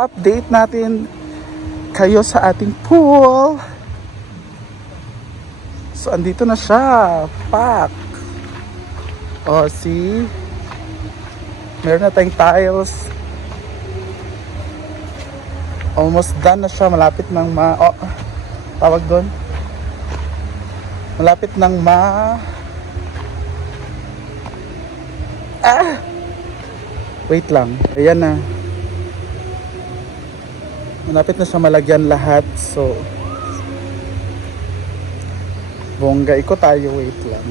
update natin kayo sa ating pool. So, andito na siya. Pack. O, see? Meron na tayong tiles. Almost done na siya. Malapit nang tawag doon. Malapit nang wait lang. Ayan na. Malapit na siya malagyan lahat. So, bongga. Iko tayo. Wait lang.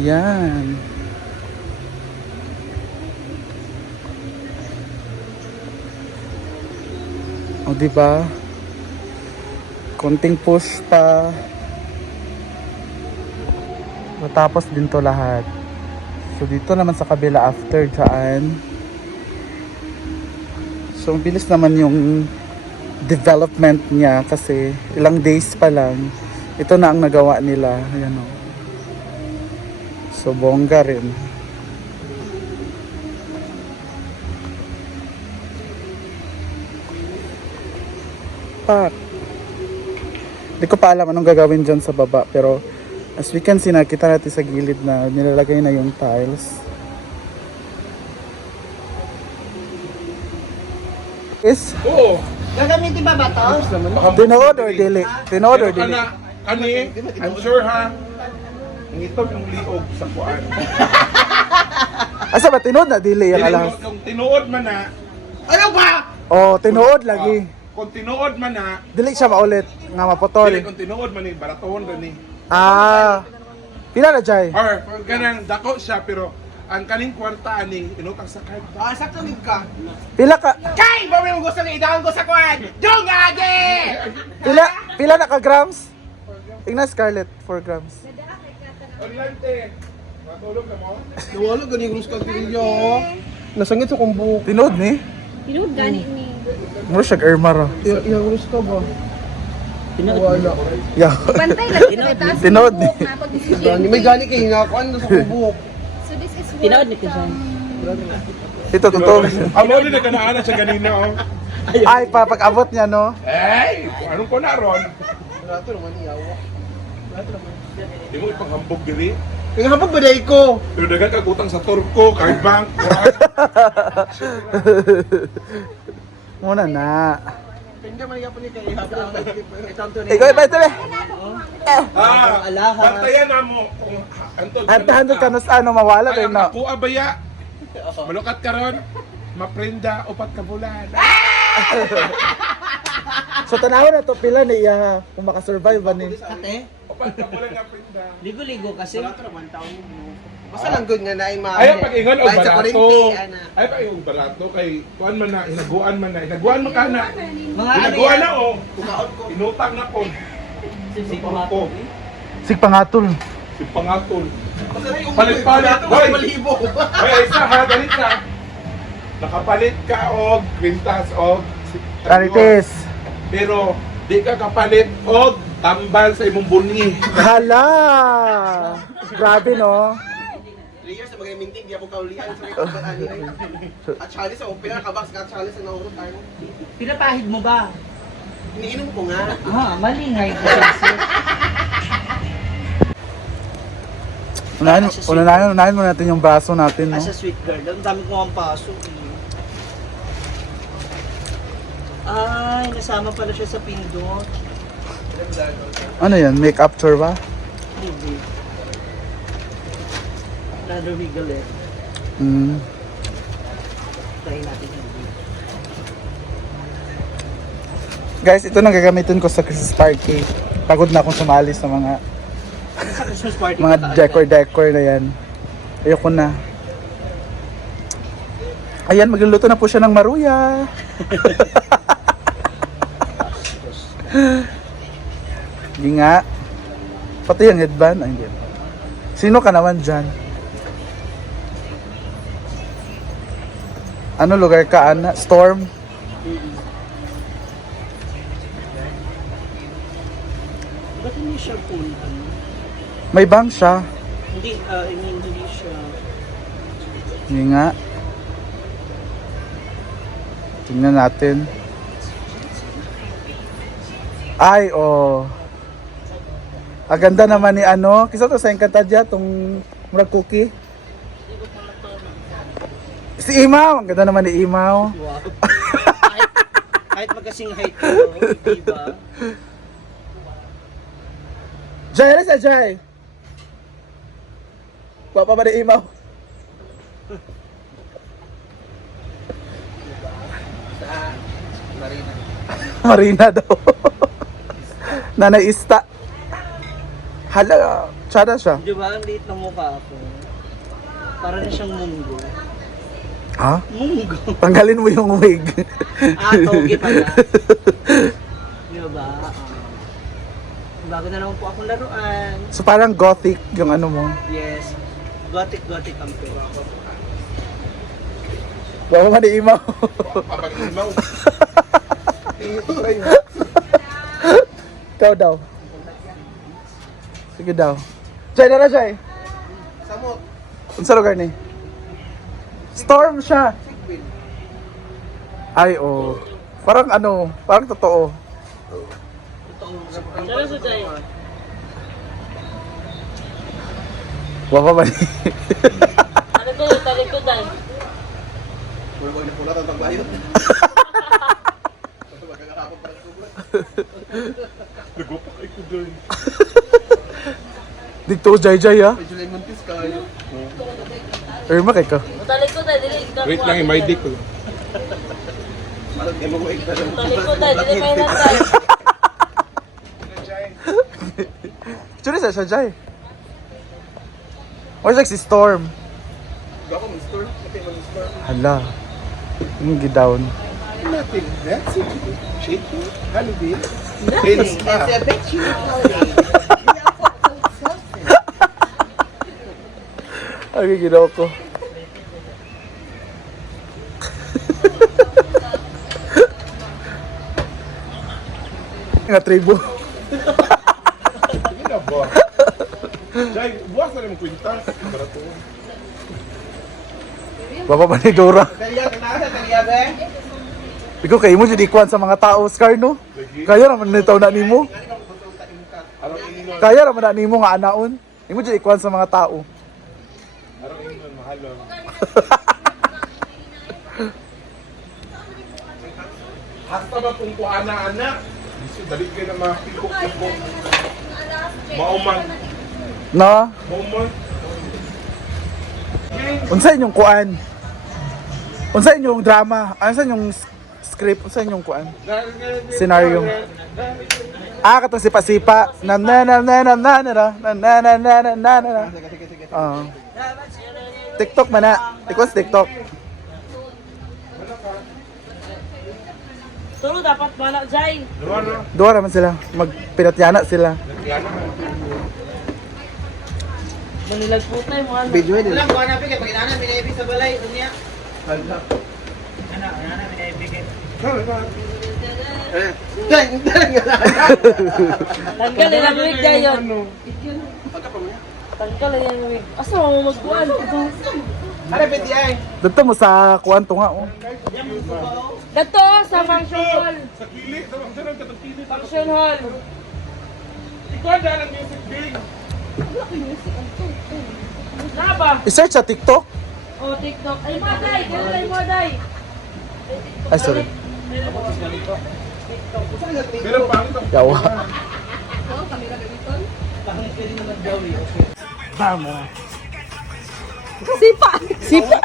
Yan. O, diba? Konting push pa. Matapos din to lahat. So, dito naman sa kabila after dyan. So, bilis naman yung development niya kasi ilang days pa lang. Ito na ang nagawa nila. Ayan o. So, bongga rin. Pak. Hindi ko pa alam anong gagawin dyan sa baba. Pero, as we can see, nakita natin sa gilid na nilalagay na yung tiles. Is? Oo. Gagamitin ba ba to? Tinood or dili? Tinood or dili? Kani, I'm sure ha. Ngitog yung liog sa kuan. Asa ba? Tinood na dili yung alas? Kung tinuod man na. Ano ba? Oh, tinood lagi. Kung tinuod man na. Dili siya maulit nga maputol. Dili kung tinuod man ni baraton rin ni. Ah. Pila na jay? Or ganang dako siya pero ang kaning kwarta aning inutang sa card. Ah, sakto din ka. Pila ka? Kay! Bawi mo gusto na idawin ko sa kwan! Jong age! Pila na ka grams? Tingnan Scarlett, 4 grams. Oriente. Matulog na mo? Nawala ganing rus ka kaya. Nasangit sa kong buhok. Tinood ni? Tinood gani ni. Muro siya Ermar. Iyang rus ka ba? Nawala. Yeah. Bantay lang kita taas. Tinood ni. Gani, may gani kay hinakuan na sa kong buhok. So this is what Tinood ni Kisan. Ito totoo. Amo din na kanaan siya ganina oh. Ay, pag-abot niya no. Hey, anong ko na ron? Rato naman iyawa. Di mo ipanghambog diri. Kaya nga pag baday ko. Pero dagan kag utang sa Turko, card bank. Muna na. Hindi man yapon ni kay ihapon. Ikaw, ito be. Bantayan na mo kung antod Antahan ka na sa ano, mawala rin na. Ako abaya. Malukat ka ron. Maprenda upat ka bulan. So tanaw na to pila ni iya kung makasurvive ba ni. Ate, Upat ka bulan nga prenda. ligo-ligo kasi. Basta lang good nga na ima. Ayaw pag ingon og Kahit sa barato. kurinti, ana. Ayaw pag ingon barato kay kuan man na hinaguan man na. Hinaguan mo ka na. Mga ano Hinaguan yan? na oh. Inutang na ko. Si Turko. Sig pangatol. Si pangatol. Palit-palit. Palit-palit. Hoy! Malibo. Hoy, isa ha, dalit ka. Nakapalit ka og kwintas og Carites. pero di ka kapalit og tambal sa imong bunyi. Hala! Grabe no. 3 years na mag-mintig, di ako kaulian sa mga At Charlie sa open, kabaks ka at Charlie sa naurot tayo. pinapahid mo ba? Iniinom ko nga. Ah, mali nga yung kasi. Unahin mo natin yung braso natin no. As a sweet girl, ang dami ko ang paso. Ay, nasama pala siya sa pindot. Ano yan? Make-up tour ba? Hindi. Another wiggle eh. Try natin hindi. Guys, ito nang gagamitin ko sa Christmas party. Pagod na akong sumali sa mga Sa Christmas party mga pa tayo. decor na yan. Ayoko na. Ayan, magluluto na po siya ng maruya. Hindi nga. Pati yung headband. Ay, hindi. Sino ka naman dyan? Ano lugar ka, Ana? Storm? Ba't hindi siya pool? May bank siya. Hindi, in Indonesia. Hindi nga. Tingnan natin. Ay, oh. Ang ganda naman ni ano. Kisa to sa Encantadia, tong murag cookie. Si Imaw. Ang ganda naman ni Imaw. Wow. kahit magkasing height ko, diba? Jai, alis na Jai. Papa ba ni Imaw? Marina. Marina daw. Nanay Ista. Hala, tsada siya. Diba, ang liit ng mukha ko. Para na siyang munggo. Ha? Munggo? Tanggalin mo yung wig. Toge pala. Diba? Bago na naman po akong laruan. So parang gothic yung ano mo. Yes. Gothic ang pera ko. Baka ba ni Imaw? Papag-imaw. Ikaw daw. Sige daw. Jai na Jai. Samot. Unsa lugar ni? Storm siya. Sigwin. Ay, oh. Parang ano, parang totoo. Sana sa Jai. Baka ba ni? Ano ko, talikudan. Puro ko na ang tagbayot. Magkakapag pa ng tugla. Nagwapak ay ko doon. Dito, Jai ah. Medyo lemontis kayo. Irma kay ka. Talikudan, dili ka. Wait lang, may dick ko. Parang di mo ko ikta ng Talikudan, dili may natay. Churi siya, Jai. Where's like si Storm? Gako mo store. Kapit mo store. Hala. Yung gidown. Nothing. That's it. Shaky. Halloween. It's a bit cheap holiday. Ay, ginaw ko. Nga tribo. Sige na ba? Jai, buwas na rin mong kwintas. Barato. Baba ba ni Dora? Talya, kinasa, talya ba? Ikaw kayo mo dyan ikuan sa mga tao, Scar, no? Kaya naman nitaw na nimo. Arang ingon. Kaya naman na nimo nga anaon. Imo dyan ikuan sa mga tao. Arang ingon, mahalang. Hasta ba kung kuana-anak? Dali kayo na mga pilok-pilok. Mauman. No? Mauman. Unsa inyong kuan? Unsa inyong drama? Ano sa inyong script? Unsa inyong kuan? Scenario. Katong sipa-sipa. Na na na na na na na na na na na na na na. TikTok man na. Tikwas TikTok. Turo dapat bala, Jai. Luana. Duwa naman sila. Magpinatyana sila. Yan. Manilag po tayo mo ano. Video din. Alam ko hanapin kay pag inana minaibi sa balay unya. Ana minaibi kay. Tanggal ilang wig dayon. Tanggal ilang wig. Asa mo magkuan? Ano ba diyan? Dito mo sa kuan to nga. Oh. Dato sa function hall. Sa kili, sa mga sanang katagpili sa Function hall. ikaw dyan ang music big. Na ba? I-search sa TikTok. Oh, TikTok. Ay mo day, ay mo day. Ay, sorry. Pero pangit ang Yawa. Bama. Sipa! Sipa.